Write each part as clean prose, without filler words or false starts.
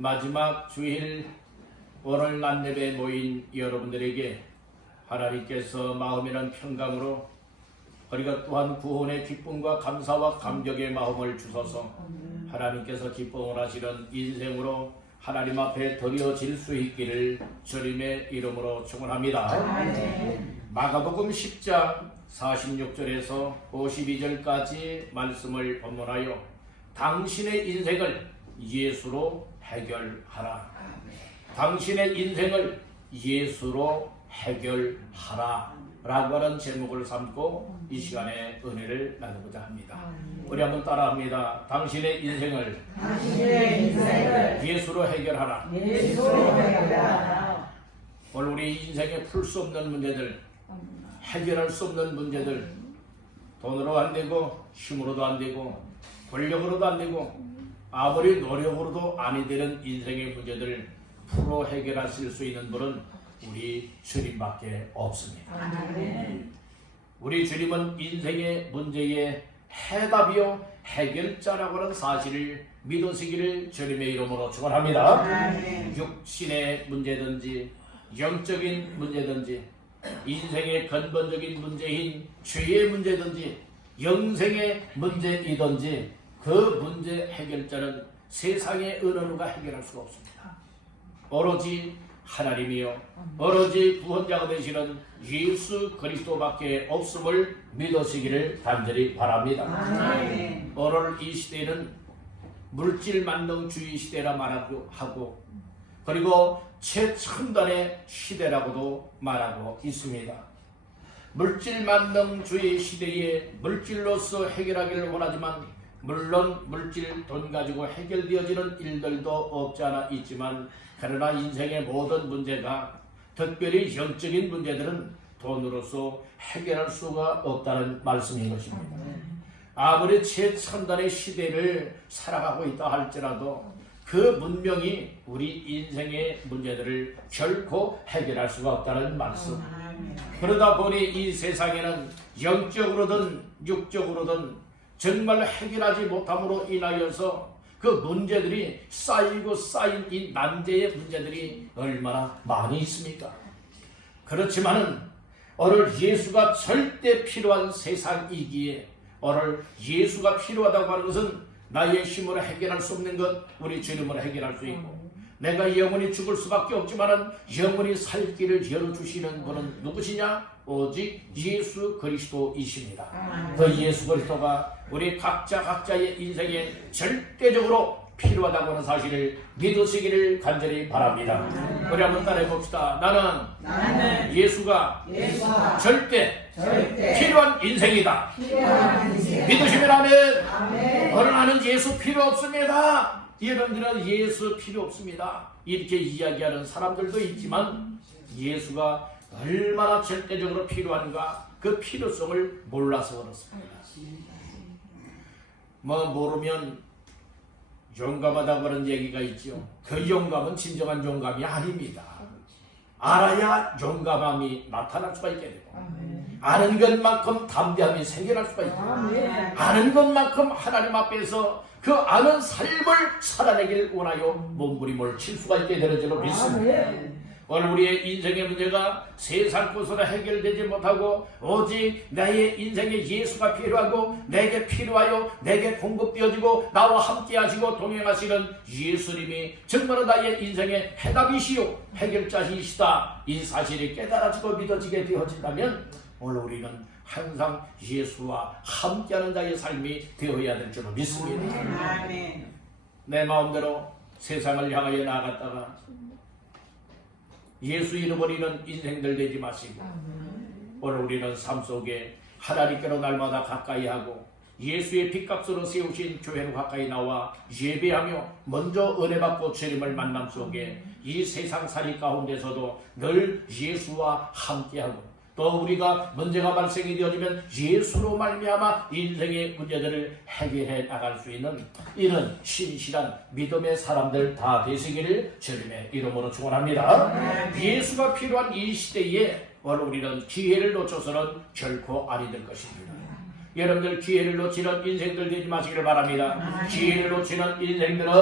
마지막 주일 오늘 낮예배에 모인 여러분들에게 하나님께서 마음이란 평강으로 우리가 또한 구원의 기쁨과 감사와 감격의 마음을 주셔서 하나님께서 기쁨을 하시는 인생으로 하나님 앞에 드려질 수 있기를 주님의 이름으로 축원합니다. 마가복음 10장 46절에서 52절까지 말씀을 본문하여 당신의 인생을 예수로 해결하라. 당신의 인생을 예수로 해결하라 라고 하는 제목을 삼고 이 시간에 은혜를 나누고자 합니다. 우리 한번 따라합니다. 당신의 인생을 예수로 해결하라. 오늘 우리 인생에 풀 수 없는 문제들, 해결할 수 없는 문제들, 돈으로 안 되고 힘으로도 안 되고 권력으로도 안 되고 아무리 노력으로도 아니 되는 인생의 문제들을 풀어 해결하실 수 있는 분은 우리 주님밖에 없습니다. 우리 주님은 인생의 문제의 해답이요 해결자라고 하는 사실을 믿으시기를 주님의 이름으로 축원합니다. 육신의 문제든지 영적인 문제든지 인생의 근본적인 문제인 죄의 문제든지 영생의 문제이든지 그 문제 해결자는 세상의 어느 누가 해결할 수가 없습니다. 오로지 하나님이요 오로지 구원자가 되시는 예수 그리스도밖에 없음을 믿으시기를 간절히 바랍니다. 오늘 이 시대는 물질 만능주의 시대라 말하고 하고 그리고 최첨단의 시대라고도 말하고 있습니다. 물질 만능주의 시대에 물질로서 해결하기를 원하지만 물론 물질 돈 가지고 해결되어지는 일들도 없지 않아 있지만 그러나 인생의 모든 문제가 특별히 영적인 문제들은 돈으로서 해결할 수가 없다는 말씀인 것입니다. 아무리 최첨단의 시대를 살아가고 있다 할지라도 그 문명이 우리 인생의 문제들을 결코 해결할 수가 없다는 말씀. 그러다 보니 이 세상에는 영적으로든 육적으로든 정말 해결하지 못함으로 인하여서 그 문제들이 쌓이고 쌓인 이 난제의 문제들이 얼마나 많이 있습니까? 그렇지만은 오늘 예수가 절대 필요한 세상이기에 오늘 예수가 필요하다고 하는 것은 나의 힘으로 해결할 수 없는 것 우리 주님으로 해결할 수 있고 내가 영원히 죽을 수밖에 없지만은 영원히 살 길을 열어주시는 분은 누구시냐? 오직 예수 그리스도이십니다. 그 예수 그리스도가 우리 각자의 인생에 절대적으로 필요하다고 하는 사실을 믿으시기를 간절히 바랍니다. 우리 한번 따라해 봅시다. 나는 예수가 절대 필요한 인생이다. 믿으시면 아멘. 오늘 나는 예수 필요 없습니다. 여러분들은 예수 필요 없습니다. 이렇게 이야기하는 사람들도 있지만 예수가 얼마나 절대적으로 필요한가 그 필요성을 몰라서 그렇습니다. 모르면 용감하다고 하는 얘기가 있죠. 그 용감은 진정한 용감이 아닙니다. 알아야 용감함이 나타날 수가 있게 되고 아는 것만큼 담대함이 생겨날 수가 있고 아는 것만큼 하나님 앞에서 그 아는 삶을 살아내길 원하여 몸부림을 칠 수가 있게 되는 줄로 믿습니다. 오늘 우리의 인생의 문제가 세상 것으로 해결되지 못하고 오직 나의 인생에 예수가 필요하고 내게 필요하여 내게 공급되어지고 나와 함께 하시고 동행하시는 예수님이 정말 나의 인생의 해답이시요 해결자이시다 이 사실이 깨달아지고 믿어지게 되어진다면 오늘 우리는 항상 예수와 함께하는 자의 삶이 되어야 될 줄로 믿습니다. 내 마음대로 세상을 향하여 나아갔다가 예수 잃어버리는 인생들 되지 마시고 오늘 우리는 삶 속에 하나님께로 날마다 가까이 하고 예수의 핏값으로 세우신 교회로 가까이 나와 예배하며 먼저 은혜 받고 주님을 만남 속에 이 세상살이 가운데서도 늘 예수와 함께하고 또 우리가 문제가 발생이 되어지면 예수로 말미암아 인생의 문제들을 해결해 나갈 수 있는 이런 신실한 믿음의 사람들 다 되시기를 주님의 이름으로 축원합니다. 예수가 필요한 이 시대에 오늘 우리는 기회를 놓쳐서는 결코 아니 될 것입니다. 여러분들 기회를 놓치는 인생들 되지 마시기를 바랍니다. 기회를 놓치는 인생들은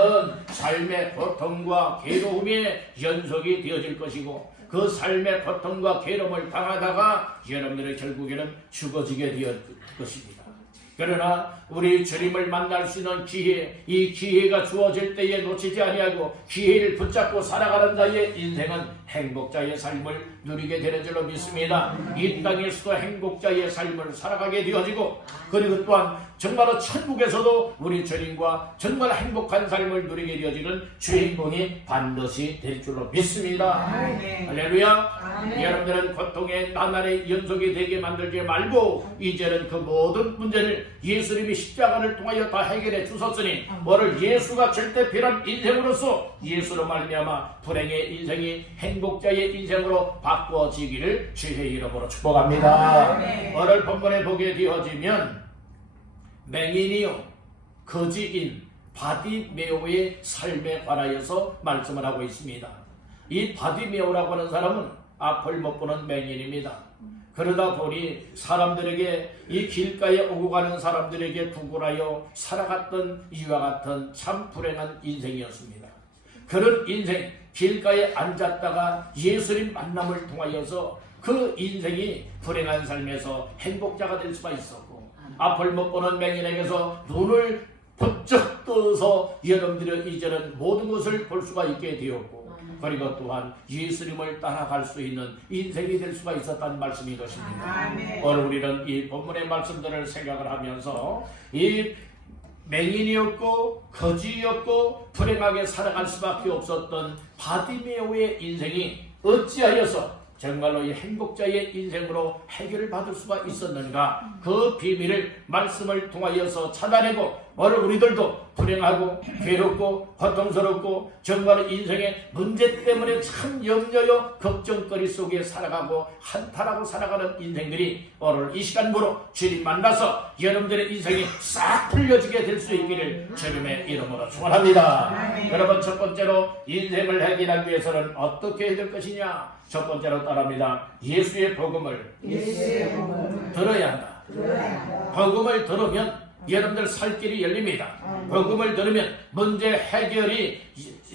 삶의 고통과 괴로움의 연속이 되어질 것이고 그 삶의 고통과 괴로움을 당하다가 여러분들의 결국에는 죽어지게 될 것입니다. 그러나 우리 주님을 만날 수 있는 기회, 이 기회가 주어질 때에 놓치지 아니하고 기회를 붙잡고 살아가는 자의 인생은 행복자의 삶을 누리게 되는 줄로 믿습니다. 이 땅에서도 행복자의 삶을 살아가게 되어지고 그리고 또한 정말로 천국에서도 우리 주님과 정말 행복한 삶을 누리게 되어지는 주인공이 반드시 될 줄로 믿습니다. 할렐루야. 여러분들은 고통의 나날의 연속이 되게 만들지 말고 이제는 그 모든 문제를 예수님이 십자가를 통하여 다 해결해 주셨으니 오늘 예수가 절대 필요한 인생으로서 예수로 말미암아 불행의 인생이 행복자의 인생으로 바꿔지기를 주의 이름으로 축복합니다. 오늘 본문에 보게 되어지면 맹인이요 거지인 바디메오의 삶에 관하여서 말씀을 하고 있습니다. 이 바디메오라고 하는 사람은 앞을 못 보는 맹인입니다. 그러다 보니 사람들에게 이 길가에 오고 가는 사람들에게 구걸하여 살아갔던 이와 같은 참 불행한 인생이었습니다. 그런 인생, 길가에 앉았다가 예수님 만남을 통하여서 그 인생이 불행한 삶에서 행복자가 될 수가 있었고 앞을 못 보는 맹인에게서 눈을 번쩍 떠서 여러분들은 이제는 모든 것을 볼 수가 있게 되었고 그리고 또한 예수님을 따라갈 수 있는 인생이 될 수가 있었다는 말씀이 것입니다. 오늘 우리는 이 본문의 말씀들을 생각을 하면서 이 맹인이었고 거지였고 불행하게 살아갈 수밖에 없었던 바디메오의 인생이 어찌하여서 정말로 이 행복자의 인생으로 해결을 받을 수가 있었는가 그 비밀을 말씀을 통하여서 찾아내고 오늘 우리들도 불행하고 괴롭고 고통스럽고 정말 인생의 문제 때문에 참 염려요 걱정거리 속에 살아가고 한탄하고 살아가는 인생들이 오늘 이 시간부로 주님 만나서 여러분들의 인생이 싹 풀려지게 될 수 있기를 주님의 이름으로 축원합니다. 여러분 첫 번째로 인생을 해결하기 위해서는 어떻게 해야 될 것이냐 첫 번째로 따라합니다. 예수의 복음을 들어야 한다. 복음을 들으면 여러분들 살 길이 열립니다. 복음을 들으면 문제 해결이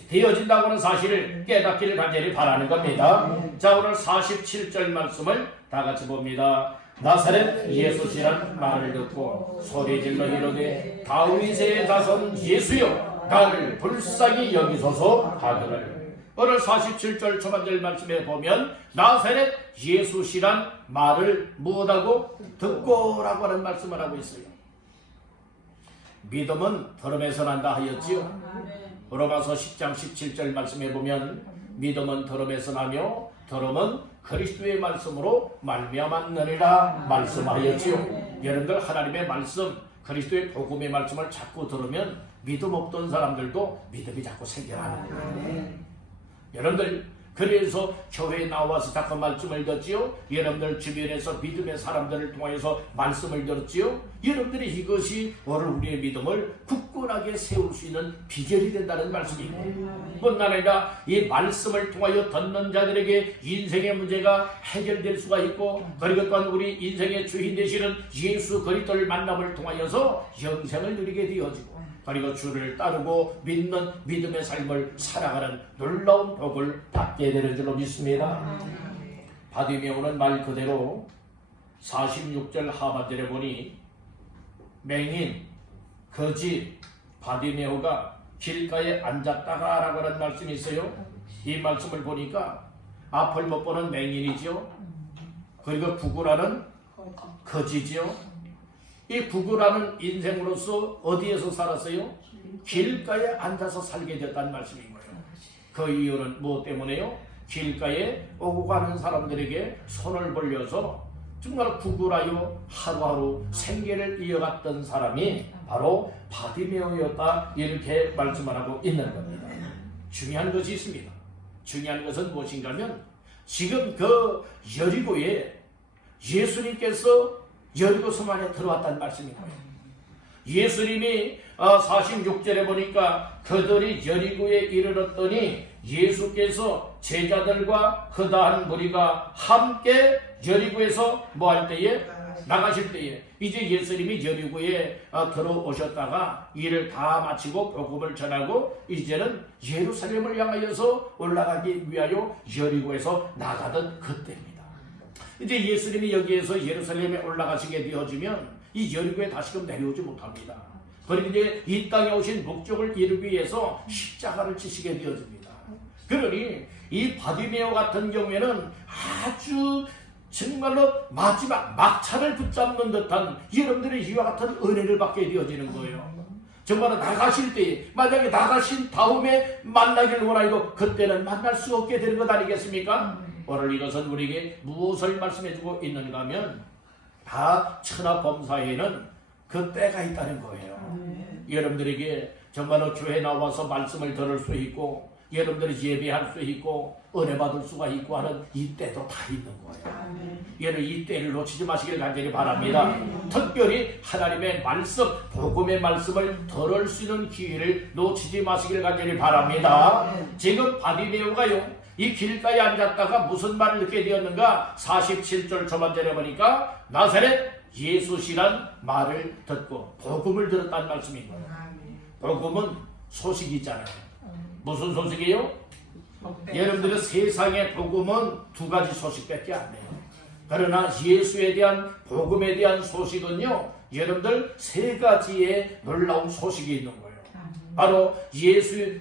되어진다고 하는 사실을 깨닫기를 간절히 바라는 겁니다. 자 오늘 47절 말씀을 다 같이 봅니다. 나사렛 예수시란 말을 듣고 소리질러 이르되 다윗의 자손 예수여 나를 불쌍히 여기소서 하거늘. 오늘 47절 초반절 말씀에 보면 나사렛 예수시란 말을 무엇하고 듣고라고 하는 말씀을 하고 있어요. 믿음은 들음에서 난다 하였지요. 로마서 10장 17절 말씀해 보면 믿음은 들음에서 나며 들음은 그리스도의 말씀으로 말미암았느니라 말씀하였지요. 여러분들 하나님의 말씀 그리스도의 복음의 말씀을 자꾸 들으면 믿음 없던 사람들도 믿음이 자꾸 생겨나는 거예요. 여러분들 그래서 교회에 나와서 자꾸 말씀을 듣지요. 여러분들 주변에서 믿음의 사람들을 통해서 말씀을 들었지요. 여러분들이 이것이 오늘 우리의 믿음을 굳건하게 세울 수 있는 비결이 된다는 말씀입니다. 뿐만 아니라 이 말씀을 통하여 듣는 자들에게 인생의 문제가 해결될 수가 있고 그리고 또한 우리 인생의 주인 되시는 예수 그리스도를 만남을 통하여서 영생을 누리게 되어지고 그리고 주를 따르고 믿는 믿음의 삶을 살아가는 놀라운 복을 받게 되는 줄로 믿습니다. 바디메오는 말 그대로 46절 하반절에 보니 맹인, 거지, 바디메오가 길가에 앉았다가 라고 하는 말씀이 있어요. 이 말씀을 보니까 앞을 못 보는 맹인이죠. 그리고 구구라는 거지지요. 이 구구라는 인생으로서 어디에서 살았어요? 길가에 앉아서 살게 됐다는 말씀인 거예요. 그 이유는 무엇 때문에요? 길가에 오고 가는 사람들에게 손을 벌려서 정말 구구라요 하루하루 생계를 이어갔던 사람이 바로 바디메오였다 이렇게 말씀을 하고 있는 겁니다. 중요한 것이 있습니다. 중요한 것은 무엇인가 하면 지금 그 여리고에 예수님께서 여리고 섬 안에 들어왔다는 말씀인 거예요. 예수님이 46절에 보니까 그들이 여리고에 이르렀더니 예수께서 제자들과 허다한 무리가 함께 여리고에서 뭐 할 때에? 나가실 때에 이제 예수님이 여리고에 들어오셨다가 일을 다 마치고 복음을 전하고 이제는 예루살렘을 향하여서 올라가기 위하여 여리고에서 나가던 그때입니다. 이제 예수님이 여기에서 예루살렘에 올라가시게 되어지면 이 여리고에 다시금 내려오지 못합니다. 그리고 이제 이 땅에 오신 목적을 이루기 위해서 십자가를 지시게 되어집니다. 그러니 이 바디메오 같은 경우에는 아주 정말로 마지막 막차를 붙잡는 듯한 여러분들의 이와 같은 은혜를 받게 되어지는 거예요. 정말 나가실 때 만약에 나가신 다음에 만나기를 원하여도 그때는 만날 수 없게 되는 것 아니겠습니까? 오늘 이것은 우리에게 무엇을 말씀해주고 있는가 하면 다 천하범사에는 그 때가 있다는 거예요. 여러분들에게 정말로 교회 나와서 말씀을 들을 수 있고 여러분들이 예배할 수 있고 은혜 받을 수가 있고 하는 이 때도 다 있는 거예요. 여러분 이 때를 놓치지 마시길 간절히 바랍니다. 특별히 하나님의 말씀, 복음의 말씀을 들을 수 있는 기회를 놓치지 마시길 간절히 바랍니다. 지금 바디메오가요 이 길가에 앉았다가 무슨 말을 듣게 되었는가? 47절 초반절에 보니까 나사렛 예수시란 말을 듣고 복음을 들었다는 말씀인 거예요. 복음은 소식이 있잖아요. 무슨 소식이에요? 여러분들의 세상의 복음은 두 가지 소식밖에 안 돼요. 그러나 예수에 대한 복음에 대한 소식은요 여러분들 세 가지의 놀라운 소식이 있는 거예요. 바로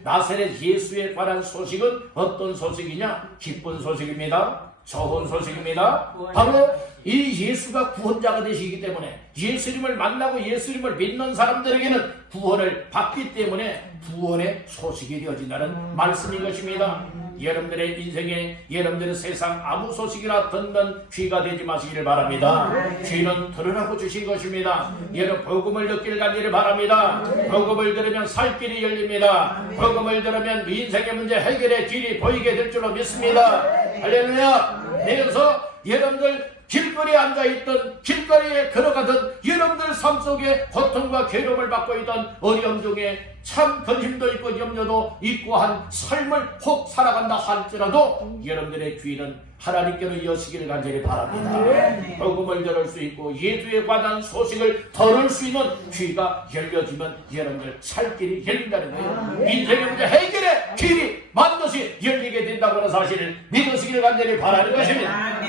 나사렛 예수에 관한 소식은 어떤 소식이냐? 기쁜 소식입니다. 좋은 소식입니다. 바로 이 예수가 구원자가 되시기 때문에 예수님을 만나고 예수님을 믿는 사람들에게는 구원을 받기 때문에 구원의 소식이 되어진다는 말씀인 것입니다. 여러분들의 인생에 여러분들의 세상 아무 소식이나 듣는 귀가 되지 마시기를 바랍니다. 귀는 들으라고 주신 것입니다. 여러분 복음을 듣기를 간절히 바랍니다. 복음을 들으면 살 길이 열립니다. 복음을 들으면 인생의 문제 해결의 길이 보이게 될 줄로 믿습니다. 할렐루야. 그래서 여러분들 길거리에 앉아있던 길거리에 걸어가던 여러분들 삶 속에 고통과 괴로움을 받고 있던 어려움 중에 참 근심도 있고 염려도 있고 한 삶을 혹 살아간다 할지라도 여러분들의 귀는 하나님께로 여시기를 간절히 바랍니다. 복음을 들을 수 있고 예수에 관한 소식을 들을 수 있는 귀가 열려지면 여러분들 살 길이 열린다는 거예요. 인생의 문제 해결의 길이 반드시 열리게 된다고 하는 사실을 믿으시기를 간절히 바라는 것입니다.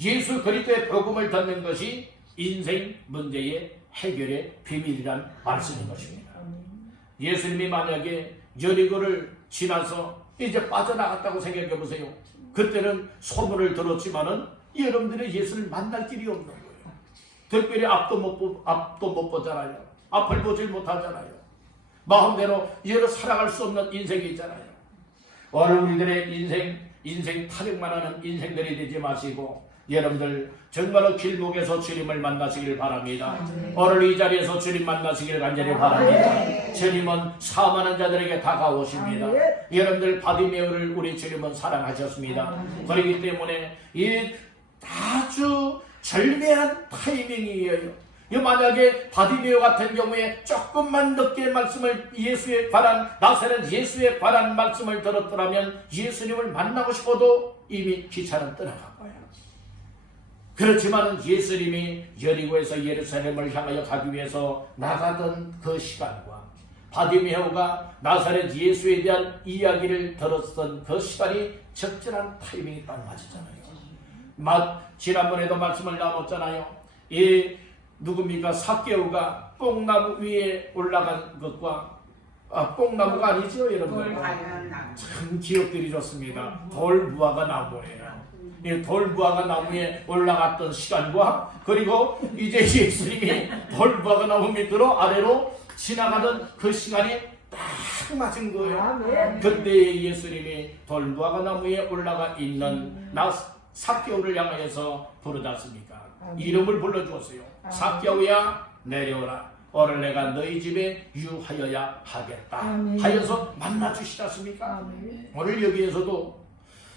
예수 그리스도의 복음을 듣는 것이 인생 문제의 해결의 비밀이란 말씀인 것입니다. 예수님이 만약에 여리고를 지나서 이제 빠져나갔다고 생각해 보세요. 그때는 소문을 들었지만은 여러분들의 예수를 만날 길이 없는 거예요. 특별히 앞도 못 보잖아요. 앞을 보질 못하잖아요. 마음대로 여러 살아갈 수 없는 인생이 있잖아요. 오늘 우리들의 인생 타령만 하는 인생들이 되지 마시고 여러분들 정말로 길목에서 주님을 만나시길 바랍니다. 오늘 이 자리에서 주님 만나시길 간절히 바랍니다. 주님은 사망한 자들에게 다가오십니다. 여러분들 바디메오를 우리 주님은 사랑하셨습니다. 그렇기 때문에 이 아주 절묘한 타이밍이에요. 만약에 바디메오 같은 경우에 조금만 늦게 말씀을 예수에 관한 나사렛 예수에 관한 말씀을 들었더라면 예수님을 만나고 싶어도 이미 기차는 떠나간 거예요. 그렇지만 예수님이 여리고에서 예루살렘을 향하여 가기 위해서 나가던 그 시간과 바디메오가 나사렛 예수에 대한 이야기를 들었던 그 시간이 적절한 타이밍이 딱 맞았잖아요. 지난번에도 말씀을 나눴잖아요. 이 누굽니까? 삭개오가 뽕나무 위에 올라간 것과 뽕나무가 아니죠 여러분. 참 기억들이 좋습니다. 돌무화과 나무예요. 돌무화과 나무에 올라갔던 시간과 그리고 이제 예수님이 돌무화과 나무 밑으로 아래로 지나가던 그 시간이 딱 맞은 거예요. 그때 예수님이 돌무화과 나무에 올라가 있는 삭개오를 향하여서 부르지 않습니까? 이름을 불러주었어요. 삭개오야 내려오라. 오늘 내가 너희 집에 유하여야 하겠다. 하여서 만나주시지 않습니까? 오늘 여기에서도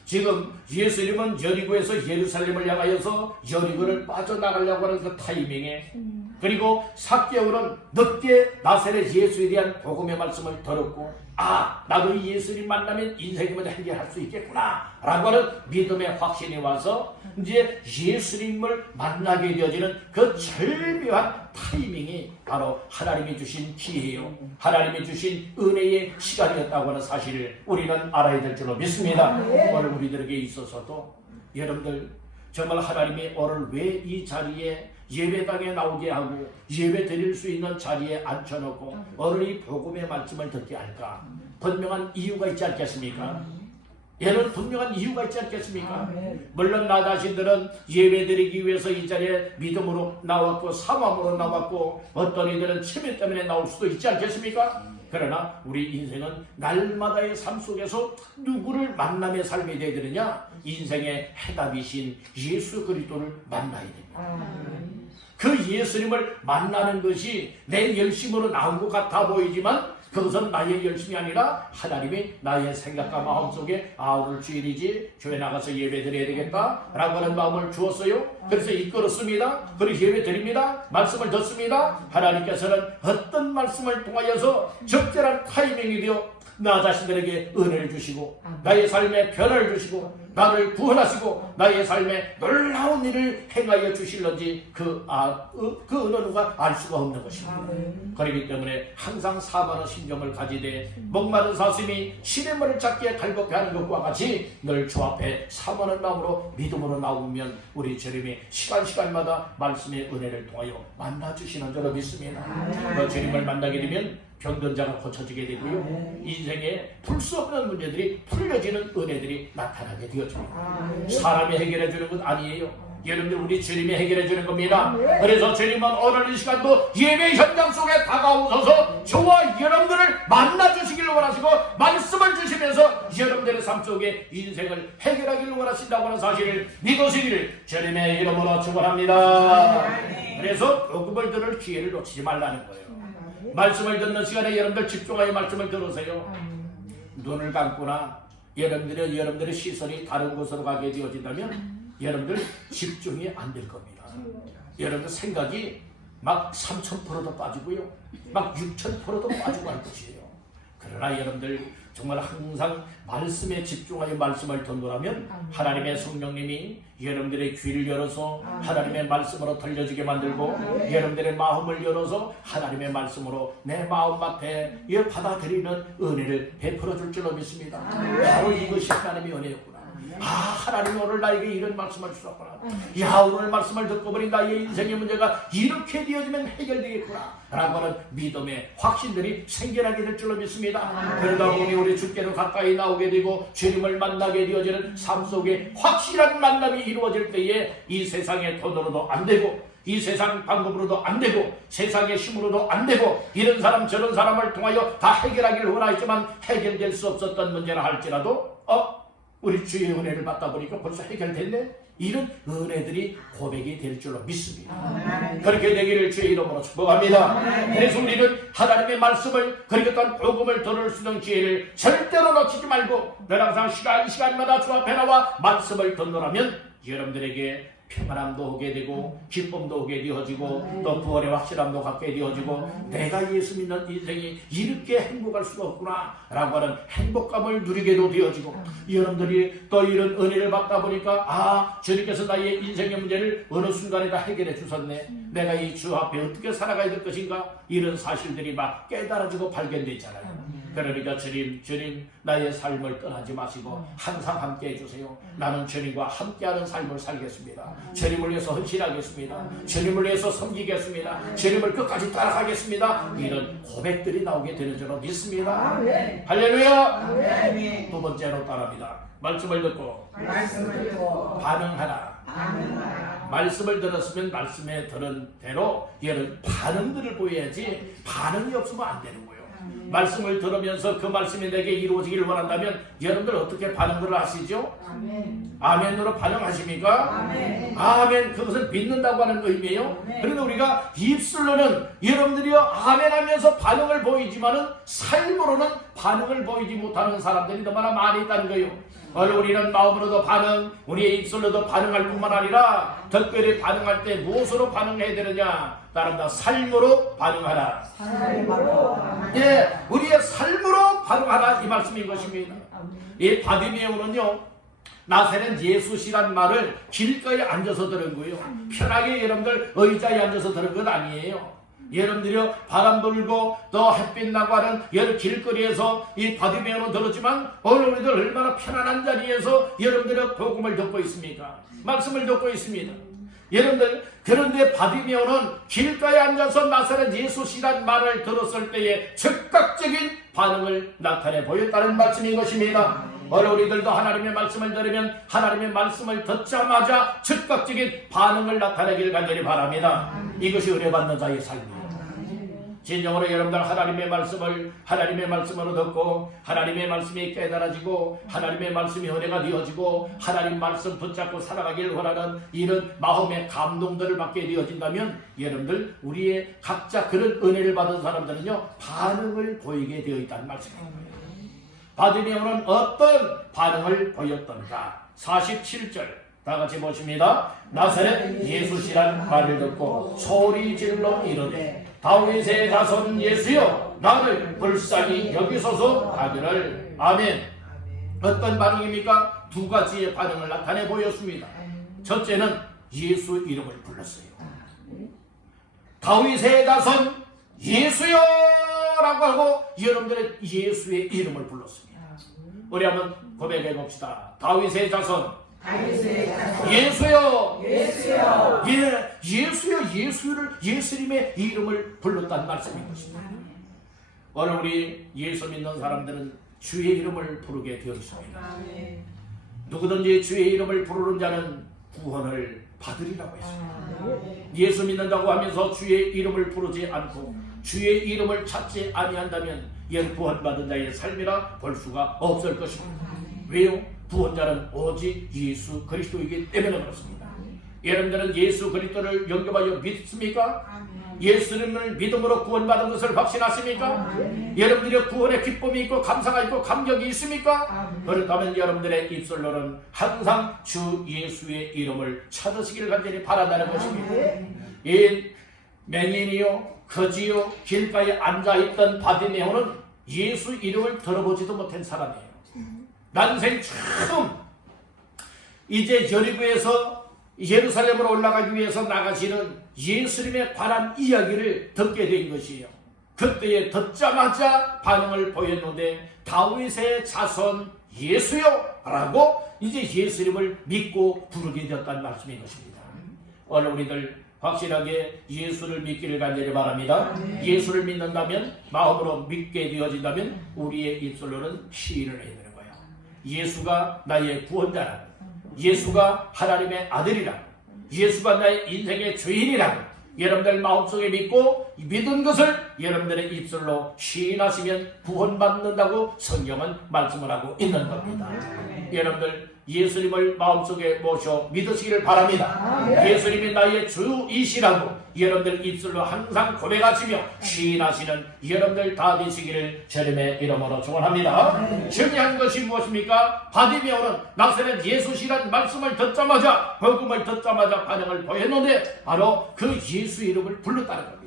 지금 예수님은 여리고에서 예루살렘을 향하여서 여리고를 빠져나가려고 하는 그 타이밍에 그리고 삭개오는 늦게 나사렛 예수에 대한 복음의 말씀을 들었고 나도 예수님 만나면 인생의 문제 해결할 수 있겠구나 라고 하는 믿음의 확신이 와서 이제 예수님을 만나게 되어지는 그 절묘한 타이밍이 바로 하나님이 주신 기회요, 하나님이 주신 은혜의 시간이었다고 하는 사실을 우리는 알아야 될 줄로 믿습니다. 오늘 우리들에게 있어서도 여러분들 정말 하나님이 오늘 왜 이 자리에 예배당에 나오게 하고 예배 드릴 수 있는 자리에 앉혀놓고 오늘 이 복음의 말씀을 듣게 할까? 분명한 이유가 있지 않겠습니까? 얘는 분명한 이유가 있지 않겠습니까? 물론 나 자신들은 예배 드리기 위해서 이 자리에 믿음으로 나왔고 사모함으로 나왔고 어떤 이들은 체면 때문에 나올 수도 있지 않겠습니까? 그러나 우리 인생은 날마다의 삶 속에서 누구를 만남의 삶이 되어야 되느냐? 인생의 해답이신 예수 그리스도를 만나야 됩니다. 그 예수님을 만나는 것이 내 열심으로 나온 것 같아 보이지만 그것은 나의 열심이 아니라 하나님이 나의 생각과 마음속에 오늘 주일이지 교회 나가서 예배 드려야 되겠다 라고 하는 마음을 주었어요. 그래서 이끌었습니다. 그리고 예배 드립니다. 말씀을 듣습니다. 하나님께서는 어떤 말씀을 통하여서 적절한 타이밍이 되어 나 자신들에게 은혜를 주시고 나의 삶에 변화를 주시고 나를 구원하시고 나의 삶에 놀라운 일을 행하여 주실런지 그 어느 누가 알 수가 없는 것입니다. 그렇기 때문에 항상 사모하는 심정을 가지되 목마른 사슴이 시냇물을 찾기에 갈급해하는 것과 같이 늘 주 앞에 사모하는 마음으로 믿음으로 나오면 우리 주님이 시간마다 말씀의 은혜를 통하여 만나주시는 줄로 믿습니다. 그 주님을 만나게 되면 병든 자가 고쳐지게 되고요. 인생에 풀 수 없는 문제들이 풀려지는 은혜들이 나타나게 되어집니다. 사람이 해결해 주는 건 아니에요. 여러분들 우리 주님이 해결해 주는 겁니다. 그래서 주님은 오늘 이 시간도 예배 현장 속에 다가오셔서 저와 여러분들을 만나주시길 원하시고 말씀을 주시면서 여러분들의 삶 속에 인생을 해결하기를 원하신다고 하는 사실을 믿으시기를 주님의 이름으로 축원합니다. 그래서 복음을 들을 기회를 놓치지 말라는 거예요. 말씀을 듣는 시간에 여러분들 집중하여 말씀을 들으세요. 눈을 감거나 여러분들의 시선이 다른 곳으로 가게 되어진다면 여러분들 집중이 안 될 겁니다. 여러분들 생각이 막 3000%도 빠지고요, 막 6000%도 빠지고 할 것이에요. 그러나 여러분들 정말 항상 말씀에 집중하여 말씀을 듣노라면 하나님의 성령님이 여러분들의 귀를 열어서 하나님의 말씀으로 들려지게 만들고 여러분들의 마음을 열어서 하나님의 말씀으로 내 마음밭에 받아들이는 은혜를 베풀어 줄 줄로 믿습니다. 바로 이것이 하나님의 은혜였구나. 하나님이 오늘 나에게 이런 말씀을 주셨구나. 오늘 말씀을 듣고 보니 나의 인생의 문제가 이렇게 되어지면 해결되겠구나 라고 하는 믿음의 확신들이 생겨나게 될 줄로 믿습니다. 그러다 보니 우리 주께로 가까이 나오게 되고 주님을 만나게 되어지는 삶 속에 확실한 만남이 이루어질 때에 이 세상의 돈으로도 안 되고 이 세상 방법으로도 안 되고 세상의 힘으로도 안 되고 이런 사람 저런 사람을 통하여 다 해결하기를 원하지만 해결될 수 없었던 문제라 할지라도 우리 주의 은혜를 받다 보니까 벌써 해결됐네? 이런 은혜들이 고백이 될 줄로 믿습니다. 그렇게 되기를 주의 이름으로 축복합니다. 그래서 우리는 하나님의 말씀을 그리고 또한 복음을 들을 수 있는 기회를 절대로 놓치지 말고 늘 항상 시간마다 주 앞에 나와 말씀을 듣노라면 여러분들에게 평안함도 오게 되고 기쁨도 오게 되어지고 또 부활의 확실함도 갖게 되어지고 내가 예수 믿는 인생이 이렇게 행복할 수가 없구나 라고 하는 행복감을 누리게도 되어지고 여러분들이 또 이런 은혜를 받다 보니까 주님께서 나의 인생의 문제를 어느 순간에 다 해결해 주셨네. 내가 이 주 앞에 어떻게 살아가야 될 것인가 이런 사실들이 막 깨달아지고 발견되잖아요. 그러니까 주님 나의 삶을 떠나지 마시고 항상 함께 해주세요. 나는 주님과 함께하는 삶을 살겠습니다. 주님을 위해서 헌신하겠습니다. 주님을 위해서 섬기겠습니다. 주님을 끝까지 따라가겠습니다. 이런 고백들이 나오게 되는 줄로 믿습니다. 할렐루야. 두 번째로 따라합니다. 말씀을 듣고 반응하라. 말씀을 들었으면 말씀에 들은 대로 얘는 반응들을 보여야지 반응이 없으면 안 되는 거예요. 말씀을 들으면서 그 말씀이 내게 이루어지기를 원한다면 여러분들 어떻게 반응들을 하시죠? 아멘으로 반응하십니까? 아멘. 그것은 믿는다고 하는 의미예요. 그런데 우리가 입술로는 여러분들이 아멘 하면서 반응을 보이지만은 삶으로는 반응을 보이지 못하는 사람들이 너무나 많이 있다는 거예요. 오늘 우리는 마음으로도 반응, 우리의 입술로도 반응할 뿐만 아니라 특별히 반응할 때 무엇으로 반응해야 되느냐? 따릅니다. 삶으로 반응하라. 우리의 삶으로 활용하라 이 말씀인 것입니다. 이 바디메오는요 나사렛 예수시란 말을 길가에 앉아서 들은 거예요. 편하게 여러분들 의자에 앉아서 들은 것 아니에요. 여러분들이 바람 불고 또 햇빛 나고 하는 여러 길거리에서 이 바디메오는 들었지만 오늘 우리들 얼마나 편안한 자리에서 여러분들의 복음을 듣고 있습니까? 말씀을 듣고 있습니다. 여러분들 그런데 바디메오는 길가에 앉아서 나사렛 예수시란 말을 들었을 때에 즉각적인 반응을 나타내 보였다는 말씀인 것입니다. 오늘 우리들도 하나님의 말씀을 들으면 하나님의 말씀을 듣자마자 즉각적인 반응을 나타내길 간절히 바랍니다. 이것이 은혜받는 자의 삶이에요. 진정으로 여러분들 하나님의 말씀으로 듣고 하나님의 말씀이 깨달아지고 하나님의 말씀이 은혜가 되어지고 하나님 말씀 붙잡고 살아가길 원하는 이런 마음의 감동들을 받게 되어진다면 여러분들 우리의 각자 그런 은혜를 받은 사람들은요 반응을 보이게 되어 있다는 말씀입니다. 바디메오는 어떤 반응을 보였던가? 47절 다 같이 보십니다. 나사렛 예수시란 말을 듣고 소리 질러 이르되 다윗의 자손 예수여 나를 불쌍히 여기소서 하기를. 아멘. 어떤 반응입니까? 두 가지의 반응을 나타내 보였습니다. 첫째는 예수 이름을 불렀어요. 다윗의 자손 예수여 라고 하고 여러분들의 예수의 이름을 불렀습니다. 우리 한번 고백해 봅시다. 다윗의 자손 예수여. 예, 예수여 예수님의 이름을 불렀다는 말씀인 것입니다. 오늘 우리 예수 믿는 사람들은 주의 이름을 부르게 되었습니다. 누구든지 주의 이름을 부르는 자는 구원을 받으리라고 했습니다. 예수 믿는다고 하면서 주의 이름을 부르지 않고 주의 이름을 찾지 아니한다면 이는 구원받은 자의 삶이라 볼 수가 없을 것입니다. 왜요? 구원자는 오직 예수 그리스도이기 때문에 그렇습니다. 여러분들은 예수 그리스도를 영접하여 믿습니까? 예수님을 믿음으로 구원받은 것을 확신하십니까? 여러분들의 구원의 기쁨이 있고 감사가 있고 감격이 있습니까? 그렇다면 여러분들의 입술로는 항상 주 예수의 이름을 찾으시기를 간절히 바란다는 것입니다. 이 맹인이요 거지요 길가에 앉아있던 바디메오는 예수 이름을 들어보지도 못한 사람이에요. 난생 처음 이제 여리고에서 예루살렘으로 올라가기 위해서 나가시는 예수님에 관한 이야기를 듣게 된 것이에요. 그때에 듣자마자 반응을 보였는데 다윗의 자손 예수요 라고 이제 예수님을 믿고 부르게 되었다는 말씀인 것입니다. 오늘 우리들 확실하게 예수를 믿기를 간절히 바랍니다. 예수를 믿는다면 마음으로 믿게 되어진다면 우리의 입술로는 시인을 해야 되는 거예요. 예수가 나의 구원자라, 예수가 하나님의 아들이라, 예수가 나의 인생의 주인이라 여러분들 마음속에 믿고 믿은 것을 여러분들의 입술로 시인하시면 구원받는다고 성경은 말씀을 하고 있는 겁니다. 여러분들 예수님을 마음속에 모셔 믿으시기를 바랍니다. 예수님이 나의 주이시라고 여러분들 입술로 항상 고백하시며 시인하시는 여러분들 다 되시기를 주님의 이름으로 축원합니다. 중요한 것이 무엇입니까? 바디메오는 나사렛 예수시란 말씀을 듣자마자 복음을 듣자마자 반응을 보였는데 바로 그 예수 이름을 불렀다는 겁니다.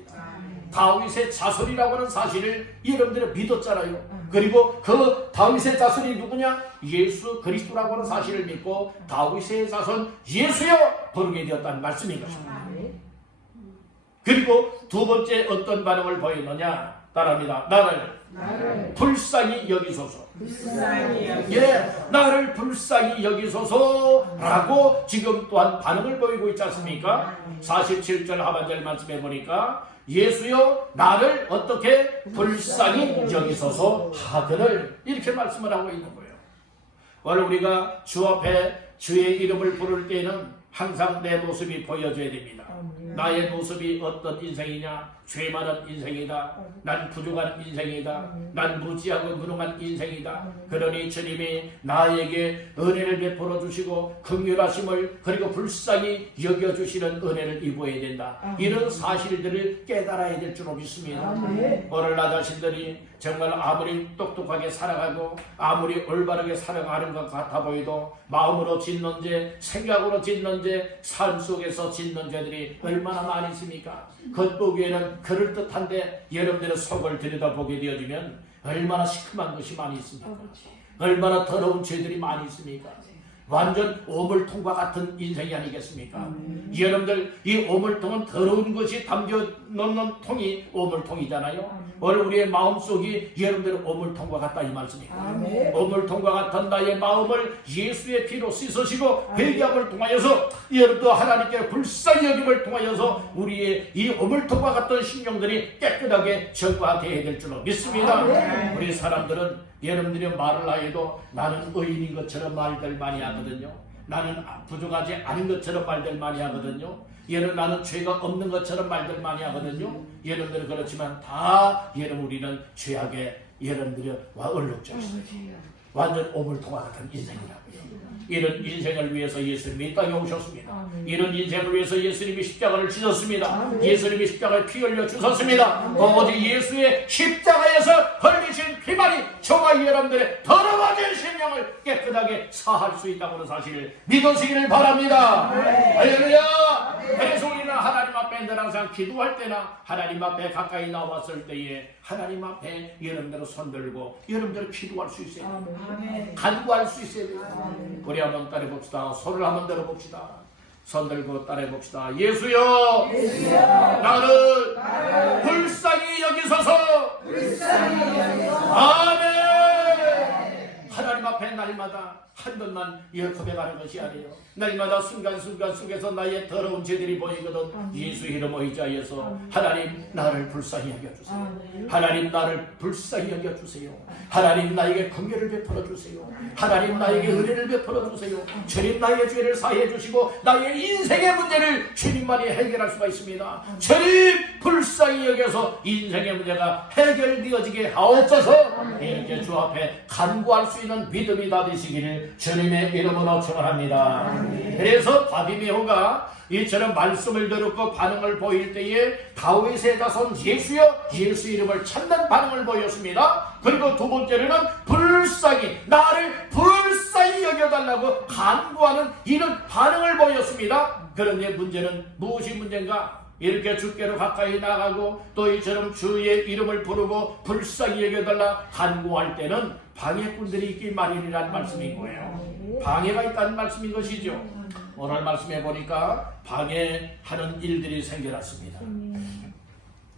다윗의 자손이라고 하는 사실을 여러분들이 믿었잖아요. 그리고 그 다윗의 자손이 누구냐? 예수 그리스도라고 하는 사실을 믿고 다윗의 자손 예수여 부르게 되었다는 말씀인 것입니다. 그리고 두 번째 어떤 반응을 보였느냐? 따라합니다. 나를 불쌍히 여기소서. 예, 나를 불쌍히 여기소서라고 지금 또한 반응을 보이고 있지 않습니까? 47절 하반절 말씀해 보니까 예수여 나를 어떻게 불쌍히 여기소서 하거늘 이렇게 말씀을 하고 있는 거예요. 오늘 우리가 주 앞에 주의 이름을 부를 때에는 항상 내 모습이 보여줘야 됩니다. 나의 모습이 어떤 인생이냐? 죄 많은 인생이다. 난 부족한 인생이다. 난 무지하고 무능한 인생이다. 그러니 주님이 나에게 은혜를 베풀어 주시고 긍휼하심을 그리고 불쌍히 여겨주시는 은혜를 입어야 된다. 이런 사실들을 깨달아야 될 줄로 믿습니다. 오늘 나 자신들이 정말 아무리 똑똑하게 살아가고 아무리 올바르게 살아가는 것 같아 보여도 마음으로 짓는 죄, 생각으로 짓는 죄, 삶 속에서 짓는 죄들이 얼마나 많이 있습니까? 겉보기에는 그럴듯한데 여러분들의 속을 들여다보게 되어지면 얼마나 시큼한 것이 많이 있습니까? 얼마나 더러운 죄들이 많이 있습니까? 완전 오물통과 같은 인생이 아니겠습니까? 여러분들, 이 오물통은 더러운 것이 담겨 놓는 통이 오물통이잖아요. 오늘 우리의 마음속이 여러분들 오물통과 같다 이 말씀입니다. 오물통과 같은 나의 마음을 예수의 피로 씻으시고 회개함을 통하여서 여러분도 하나님께 불쌍히 여김을 통하여서 우리의 이 오물통과 같은 심령들이 깨끗하게 정화되어야 될 줄로 믿습니다. 우리 사람들은 여러분들이 말을 해도 나는 의인인 것처럼 말들 많이 하거든요. 나는 부족하지 않은 것처럼 말들 많이 하거든요. 여러분, 나는 죄가 없는 것처럼 말들 많이 하거든요. 여러분들은 그렇지만 다 여러분 우리는 죄악에 여러분들이 얼룩졌습니다. 완전 오물통과 같은 인생이라고요. 이런 인생을 위해서 예수님이 이 땅에 오셨습니다. 이런 인생을 위해서 예수님이 십자가를 지셨습니다. 예수님이 십자가에 피 흘려 주셨습니다. 오직 예수의 십자가에서 흘리신 피만이 저와 여러분들의 더러워진 심령을 깨끗하게 사할 수 있다고 하는 사실을 믿으시기를 바랍니다. 할렐루야. 그래서 우리는 하나님 앞에 늘 항상 기도할 때나 하나님 앞에 가까이 나왔을 때에 하나님 앞에 여러분들을 손들고 여러분들을 기도할 수 있어야 돼요. 간구할 수 있어야 돼요. 우리 한번 따라해 봅시다. 손을 한번 들어 봅시다. 손 들고 따라해 봅시다. 예수여, 나를 불쌍히 여기소서. 아멘. 하나님 앞에 날마다 한 번만 고백하는 것이 아니에요. 날마다 순간순간 속에서 나의 더러운 죄들이 보이거든. 예수 이름 의지하여서 하나님 나를 불쌍히 여겨주세요. 하나님 나를 불쌍히 여겨주세요. 하나님 나에게 긍휼을 베풀어주세요. 하나님 나에게 은혜를 베풀어주세요. 주님 나의 죄를 사해주시고 나의 인생의 문제를 주님만이 해결할 수가 있습니다. 주님 불쌍히 여겨서 인생의 문제가 해결되어지게 하옵소서. 이렇게 주 앞에 간구할 수 있는 믿음이 다 되시기를 주님의 이름으로 축원합니다. 그래서 바디메오가 이처럼 말씀을 듣고 반응을 보일 때에 다윗의 자손 예수여, 예수 이름을 찾는 반응을 보였습니다. 그리고 두 번째로는 불쌍히, 나를 불쌍히 여겨달라고 간구하는 이런 반응을 보였습니다. 그런데 문제는 무엇이 문제인가? 이렇게 주께로 가까이 나가고 또 이처럼 주의 이름을 부르고 불쌍히 여겨달라 간구할 때는 방해꾼들이 있기 마련이라는 말씀인 거예요. 방해가 있다는 말씀인 것이죠. 오늘 말씀해 보니까 방해하는 일들이 생겨났습니다.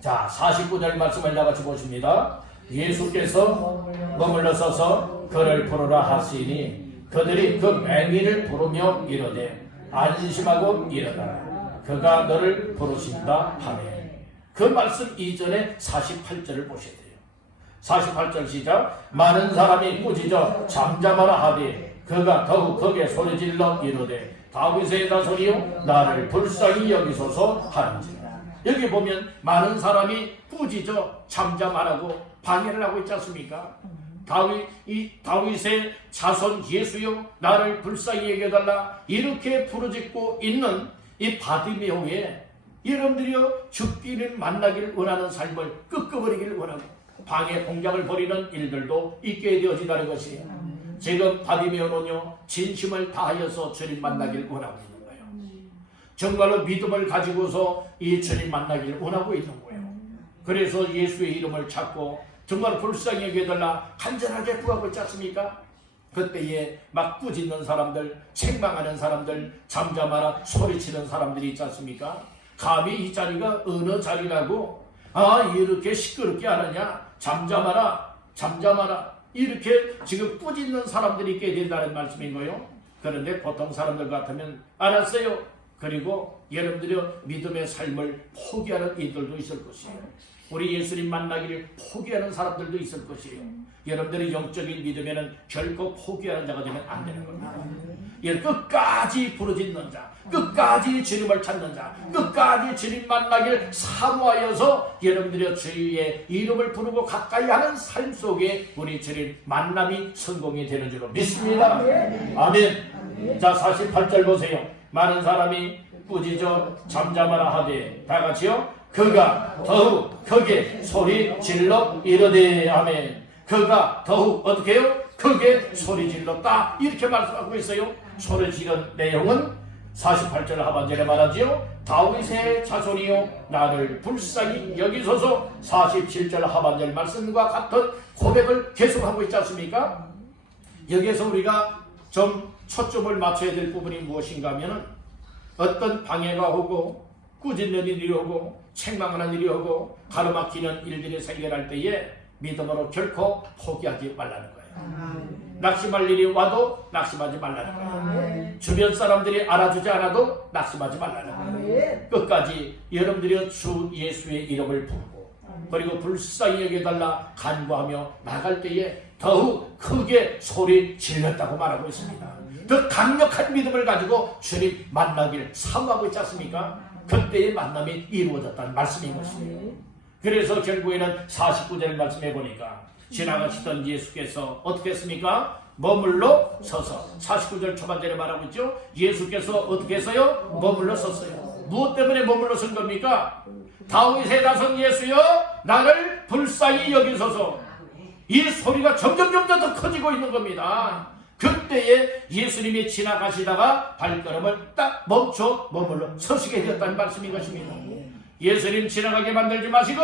자, 49절 말씀을 나같이 보십니다. 예수께서 머물러 서서 그를 부르라 하시니 그들이 그 맹인을 부르며 이르되 안심하고 일어나라. 그가 너를 부르신다 하네. 그 말씀 이전에 48절을 보셔야 돼요. 48절 시작. 많은 사람이 꾸짖어 잠잠하라 하되 그가 더욱 크게 소리질러 이르되 다윗의 자손이여 나를 불쌍히 여기소서 하는지라. 여기 보면 많은 사람이 꾸짖어 잠잠하라고 방해를 하고 있지 않습니까? 다윗의 자손 예수여 나를 불쌍히 여겨달라 이렇게 부르짖고 있는 이 바디메오에 여러분들이요 죽기를 만나기를 원하는 삶을 끄끄버리기를 원하고 방해 공작을 벌이는 일들도 있게 되어진다는 것이에요. 지금 바디메오는요 진심을 다하여서 주님 만나기를 원하고 있는 거예요. 정말로 믿음을 가지고서 이 주님 만나기를 원하고 있는 거예요. 그래서 예수의 이름을 찾고 정말 불쌍히 여겨달라 간절하게 구하고 있지 않습니까? 그때에 막 꾸짖는 사람들, 책망하는 사람들, 잠잠하라 소리치는 사람들이 있지 않습니까? 감히 이 자리가 어느 자리라고 이렇게 시끄럽게 하느냐, 잠잠하라 이렇게 지금 꾸짖는 사람들이 있게 된다는 말씀인 거예요. 그런데 보통 사람들 같으면 알았어요. 그리고 여러분들이 믿음의 삶을 포기하는 이들도 있을 것이에요. 우리 예수님 만나기를 포기하는 사람들도 있을 것이에요. 여러분들의 영적인 믿음에는 결코 포기하는 자가 되면 안 되는 겁니다. 끝까지 부르짖는 자, 끝까지 주님을 찾는 자, 끝까지 주님 만나기를 사모하여서 여러분들의 주의 이름을 부르고 가까이 하는 삶 속에 우리 주님 만남이 성공이 되는 줄로 믿습니다. 아멘. 자, 48절 보세요. 많은 사람이 꾸짖어 잠잠하라 하되 다 같이요. 그가 더욱 크게 소리 질러 이르되 아멘. 그가 더욱 어떻게 해요? 크게 소리 질렀다 이렇게 말씀하고 있어요. 소리 지른 내용은 48절 하반절에 말하지요. 다윗의 자손이요 나를 불쌍히 여기소서. 47절 하반절 말씀과 같은 고백을 계속하고 있지 않습니까? 여기에서 우리가 좀 초점을 맞춰야 될 부분이 무엇인가 하면 어떤 방해가 오고 꾸짖는 일이 오고 책망하는 일이 오고 가로막히는 일들이 생겨날 때에 믿음으로 결코 포기하지 말라는 거예요. 낙심할 일이 와도 낙심하지 말라는 거예요. 주변 사람들이 알아주지 않아도 낙심하지 말라는 거예요. 끝까지 여러분들이 주 예수의 이름을 부르고 그리고 불쌍히 여겨달라 간구하며 나갈 때에 더욱 크게 소리 질렀다고 말하고 있습니다. 더 강력한 믿음을 가지고 주님 만나길 사모하고 있지 않습니까? 그때의 만남이 이루어졌다는 말씀인 것입니다. 그래서 결국에는 49절 말씀해 보니까 지나가시던 예수께서 어떻게 했습니까? 머물러 서서 49절 초반절에 말하고 있죠. 예수께서 어떻게 했어요? 머물러 섰어요. 무엇 때문에 머물러 선 겁니까? 다윗의 자손 예수여 나를 불쌍히 여기소서. 이 소리가 점점 더 커지고 있는 겁니다. 그때에 예수님이 지나가시다가 발걸음을 딱 멈춰 머물러 서시게 되었다는 말씀인 것입니다. 예수님 지나가게 만들지 마시고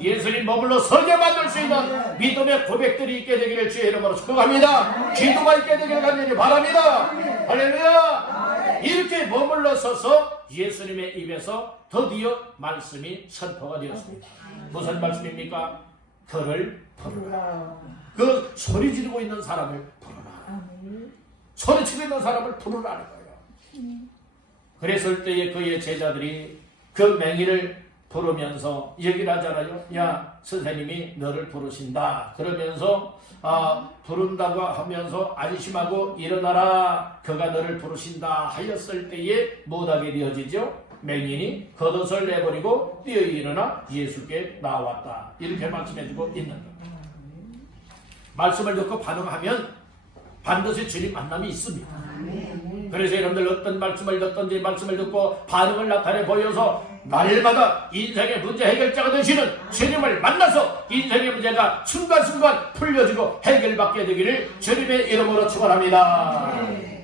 예수님 머물러 서게 만들 수 있는 믿음의 고백들이 있게 되기를 주의 이름으로 축복합니다. 기도가 있게 되기를 간절히 바랍니다. 할렐루야. 이렇게 머물러 서서 예수님의 입에서 드디어 말씀이 선포가 되었습니다. 무슨 말씀입니까? 그를 부르라. 그 소리 지르고 있는 사람을 부르라. 소리치고 있는 사람을 부르라는 거예요. 그랬을 때에 그의 제자들이 그 맹인을 부르면서 얘기를 하잖아요. 야 선생님이 너를 부르신다. 그러면서 부른다고 하면서 안심하고 일어나라. 그가 너를 부르신다 하였을 때에 못하게 되어지죠. 맹인이 겉옷을 내버리고 뛰어 일어나 예수께 나왔다. 이렇게 말씀해주고 있는 겁니다. 말씀을 듣고 반응하면 반드시 주님 만남이 있습니다. 그래서 여러분들 어떤 말씀을 듣든지 말씀을 듣고 반응을 나타내 보여서 날마다 인생의 문제 해결자가 되시는 주님을 만나서 인생의 문제가 순간순간 풀려지고 해결받게 되기를 주님의 이름으로 축원합니다.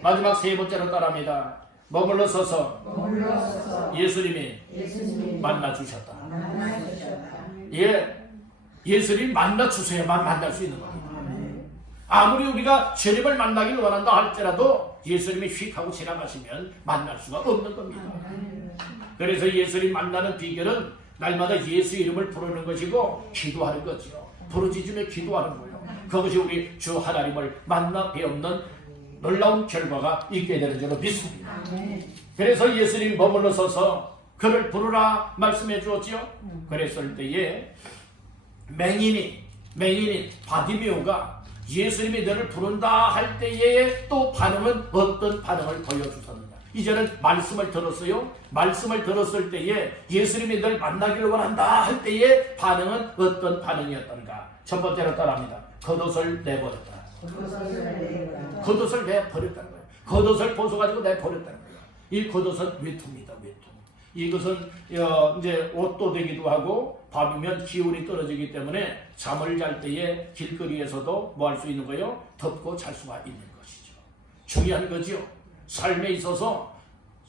마지막 세 번째로 따라합니다. 머물러 서서 예수님이 만나주셨다. 예수님 만나주셔야만 만날 수 있는 겁니다. 아무리 우리가 주님을 만나길 원한다 할지라도 예수님이 휙 하고 지나가시면 만날 수가 없는 겁니다. 그래서 예수님 만나는 비결은 날마다 예수 이름을 부르는 것이고 기도하는 거죠. 부르짖으며 기도하는 거예요. 그것이 우리 주 하나님을 만나 배우는 놀라운 결과가 있게 되는 줄로 믿습니다. 그래서 예수님이 머물러 서서 그를 부르라 말씀해 주었지요. 그랬을 때에 맹인인 바디메오가 예수님이 너를 부른다 할 때에 또 반응은 어떤 반응을 보여주셨느냐. 이제는 말씀을 들었어요. 말씀을 들었을 때에 예수님이 널 만나기를 원한다 할 때에 반응은 어떤 반응이었던가. 첫 번째로 따라합니다. 겉옷을 내버렸다. 겉옷을 내버렸다는 거예요. 겉옷을 벗어가지고 내버렸다는 거예요. 이 겉옷은 외투입니다. 외투. 이것은 이제 옷도 되기도 하고 밤이면 기온이 떨어지기 때문에 잠을 잘 때에 길거리에서도 뭐 할 수 있는 거예요? 덮고 잘 수가 있는 것이죠. 중요한 거지요. 삶에 있어서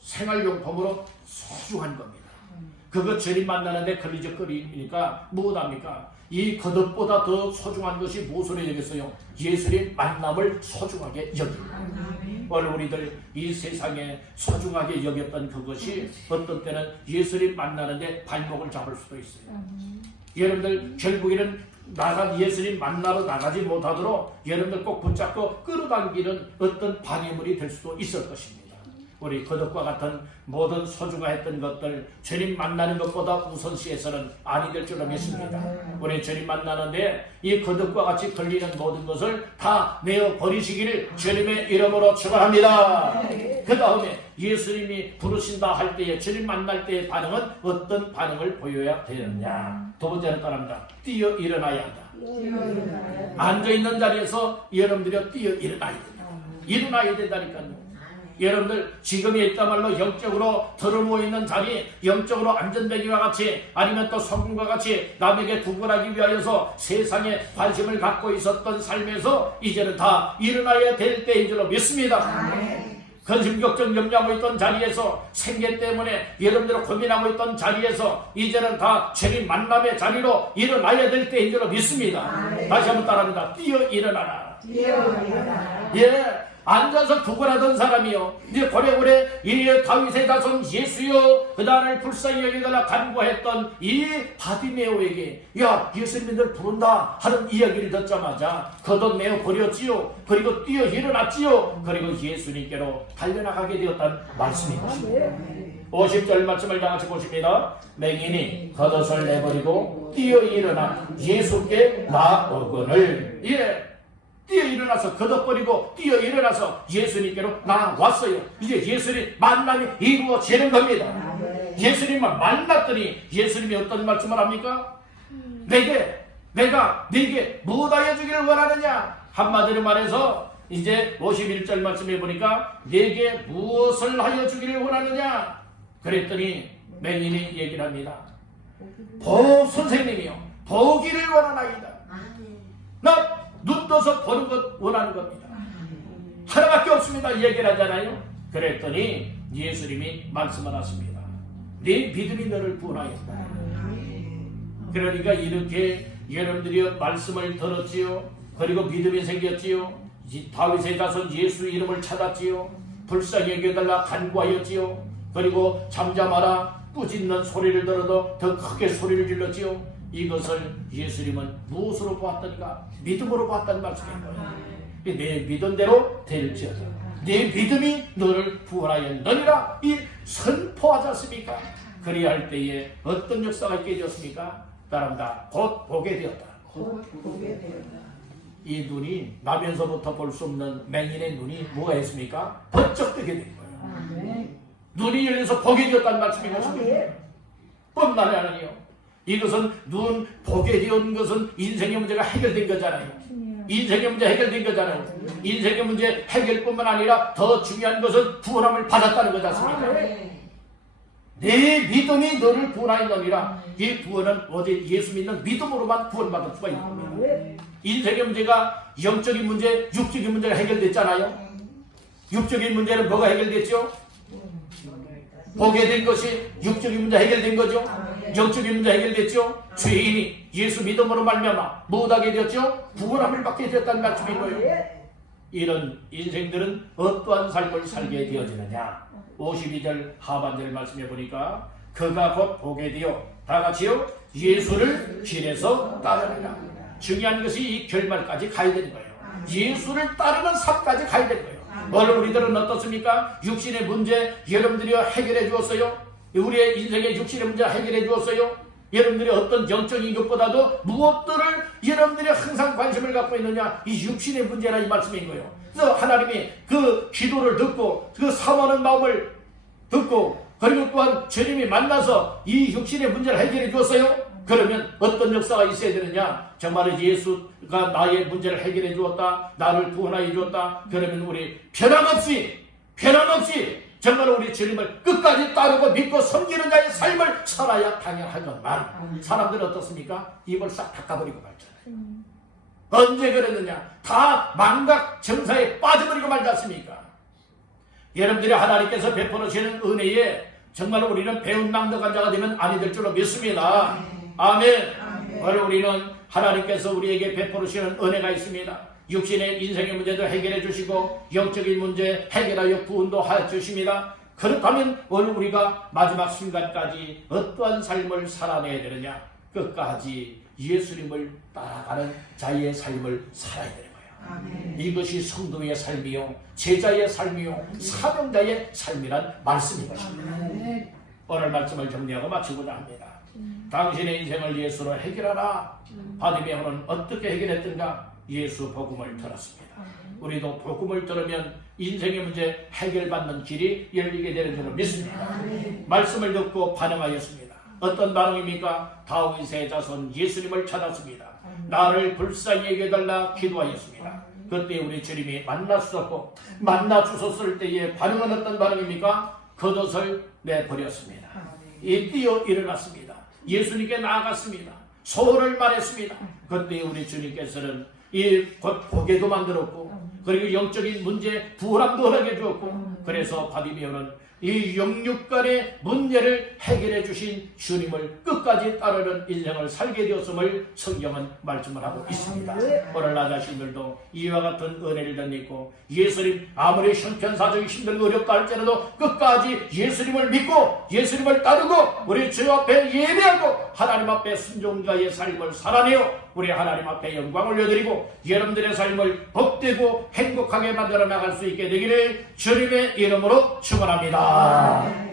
생활용품으로 소중한 겁니다. 그거 주님 만나는데 걸리적거리니까 무엇합니까? 이 겉옷보다 더 소중한 것이 무엇으로 여겼어요? 예수님 만남을 소중하게 여깁니다. 오늘 우리들 이 세상에 소중하게 여겼던 그것이 어떤 때는 예수님 만나는데 발목을 잡을 수도 있어요. 여러분들 결국에는 예수님 만나러 나가지 못하도록 여러분들 꼭 붙잡고 끌어당기는 어떤 방해물이 될 수도 있을 것입니다. 우리 겉옷과 같은 모든 소중했던 것들 주님 만나는 것보다 우선시해서는 아니 될 줄로 믿습니다. 우리 주님 만나는데 이 겉옷과 같이 걸리는 모든 것을 다 내어버리시기를 주님의 이름으로 축원합니다. 그 다음에 예수님이 부르신다 할 때에 주님 만날 때의 반응은 어떤 반응을 보여야 되느냐. 두 번째는 따릅니다. 뛰어 일어나야 한다. 앉아있는 자리에서 여러분들이 뛰어 일어나야 된다. 일어나야 된다니까요. 여러분들 지금이 있다말로 영적으로 들어모이는 자리, 영적으로 안전되기와 같이 아니면 또 성공과 같이 남에게 구걸하기 위하여서 세상에 관심을 갖고 있었던 삶에서 이제는 다 일어나야 될 때인 줄로 믿습니다. 근심걱정 염려하고 있던 자리에서 생계 때문에 여러분들 고민하고 있던 자리에서 이제는 다 주님 만남의 자리로 일어나야 될 때인 줄로 믿습니다. 다시 한번 따라합니다. 뛰어 일어나라. 예, 앉아서 구걸하던 사람이요, 이제 고래고래 이 다윗의 자손 예수여 그다음을 불쌍히 여기달라 간구했던 이 바디메오에게 야 예수님이 널 부른다 하는 이야기를 듣자마자 걷어내어 버렸지요. 그리고 뛰어 일어났지요. 그리고 예수님께로 달려나가게 되었다는 말씀이 것입니다. 50절 말씀을 다 같이 보십니다. 맹인이 겉옷을 내버리고 뛰어 일어나 예수께 나오거늘, 예, 뛰어 일어나서 걷어버리고 뛰어 일어나서 예수님께로 나왔어요. 이제 예수님 만남이 이루어지는 겁니다. 예수님만 만났더니 예수님이 어떤 말씀을 합니까? 내가 네게 무엇하여 주기를 원하느냐? 한마디로 말해서 이제 51절 말씀해 보니까 내게 무엇을 하여 주기를 원하느냐? 그랬더니 맹인이 얘기를 합니다. 선생님이요, 보기를 원하나이다. 나 눈 떠서 보는 것 원하는 겁니다. 하나밖에 없습니다. 얘기를 하잖아요. 그랬더니 예수님이 말씀을 하십니다. 네 믿음이 너를 구원하였다. 그러니까 이렇게 여러분들이 말씀을 들었지요. 그리고 믿음이 생겼지요. 다윗의 자손 예수 이름을 찾았지요. 불쌍히 여겨달라 간구하였지요. 그리고 잠잠하라 꾸짖는 소리를 들어도 더 크게 소리를 질렀지요. 이것을 예수님은 무엇으로 보았던가? 믿음으로 보았다는 말씀인 거예요. 내 믿음대로 될지어다. 내 믿음이 너를 구원하였느니라 이 선포하지 않습니까? 그리할 때에 어떤 역사가 있게 되었습니까? 따라합니다. 곧 보게 되었다. 이 눈이 나면서부터 볼 수 없는 맹인의 눈이 뭐가 있습니까? 번쩍 뜨게 된 거예요. 눈이 열려서 보게 되었다는 말씀인 것입니다. 뿐만이 아니요, 이것은 눈 보게 되었는 것은 인생의 문제가 해결된 거잖아요. 인생의 문제 해결된 거잖아요. 인생의 문제 해결뿐만 아니라 더 중요한 것은 구원함을 받았다는 거지 않습니까? 내 믿음이 너를 구원하였느니라. 이 구원은 어디 예수 믿는 믿음으로만 구원받을 수가 있는 겁니다. 인생의 문제가 영적인 문제, 육적인 문제가 해결됐잖아요. 육적인 문제는 뭐가 해결됐죠? 보게 된 것이 육적인 문제 해결된 거죠. 영적인 문제 해결됐죠. 죄인이 예수 믿음으로 말미암아 무엇하게 되었죠? 구원함을 받게 되었다는 말씀인 거예요. 이런 인생들은 어떠한 삶을 살게 되어지느냐? 52절 하반절 말씀해 보니까 그가 곧 보게 되어 다 같이요 예수를 길에서 따르느라. 중요한 것이 이 결말까지 가야 되는 거예요. 예수를 따르는 삶까지 가야 되는 거예요. 오늘 우리들은 어떻습니까? 육신의 문제 여러분들이 해결해 주었어요? 우리의 인생의 육신의 문제 해결해 주었어요? 여러분들이 어떤 영적인 것보다도 무엇들을 여러분들이 항상 관심을 갖고 있느냐? 이 육신의 문제라 이 말씀인 거예요. 그래서 하나님이 그 기도를 듣고 그 사모하는 마음을 듣고 그리고 또한 주님이 만나서 이 육신의 문제를 해결해 주었어요? 그러면 어떤 역사가 있어야 되느냐? 정말 예수가 나의 문제를 해결해 주었다, 나를 구원하여 주었다. 그러면 우리 변함없이 정말 우리 주님을 끝까지 따르고 믿고 섬기는 자의 삶을 살아야 당연하건만 사람들은 어떻습니까? 입을 싹 닦아버리고 말잖아요. 언제 그랬느냐? 다 망각 정사에 빠져버리고 말지 않습니까? 여러분들이 하나님께서 베풀어 주시는 은혜에 정말 우리는 배운 낭독한 자가 되면 아니 될 줄로 믿습니다. 아멘. 오늘 우리는 하나님께서 우리에게 베풀어 주시는 은혜가 있습니다. 육신의 인생의 문제도 해결해 주시고 영적인 문제 해결하여 구원도 하여 주십니다. 그렇다면 오늘 우리가 마지막 순간까지 어떠한 삶을 살아내야 되느냐? 끝까지 예수님을 따라가는 자의 삶을 살아야 되는 거예요. 아멘. 이것이 성도의 삶이요, 제자의 삶이요, 사명자의 삶이란 말씀인 것입니다. 아멘. 오늘 말씀을 정리하고 마치고자 합니다. 당신의 인생을 예수로 해결하라. 바디메오는 어떻게 해결했던가? 예수 복음을 들었습니다. 우리도 복음을 들으면 인생의 문제 해결받는 길이 열리게 되는 줄로 믿습니다. 말씀을 듣고 반응하였습니다. 어떤 반응입니까? 다윗의 자손 예수님을 찾았습니다. 나를 불쌍히 여겨달라 기도하였습니다. 그때 우리 주님이 만나주셨고 만나주셨을 때의 반응은 어떤 반응입니까? 겉옷을 내버렸습니다. 뛰어 일어났습니다. 예수님께 나아갔습니다. 소원을 말했습니다. 그때 우리 주님께서는 이 곧 보게도 만들었고 그리고 영적인 문제 부활함도 허락해 주었고, 그래서 바디메오는 이 영육간의 문제를 해결해 주신 주님을 끝까지 따르는 인생을 살게 되었음을 성경은 말씀을 하고 있습니다. 오늘 나 자신들도 이와 같은 은혜를 덧입고 예수님, 아무리 형편사정이 힘들고 어렵다 할지라도 끝까지 예수님을 믿고 예수님을 따르고 우리 주 앞에 예배하고 하나님 앞에 순종자의 삶을 살아내어 우리 하나님 앞에 영광 올려드리고 여러분들의 삶을 복되고 행복하게 만들어 나갈 수 있게 되기를 주님의 이름으로 축원합니다.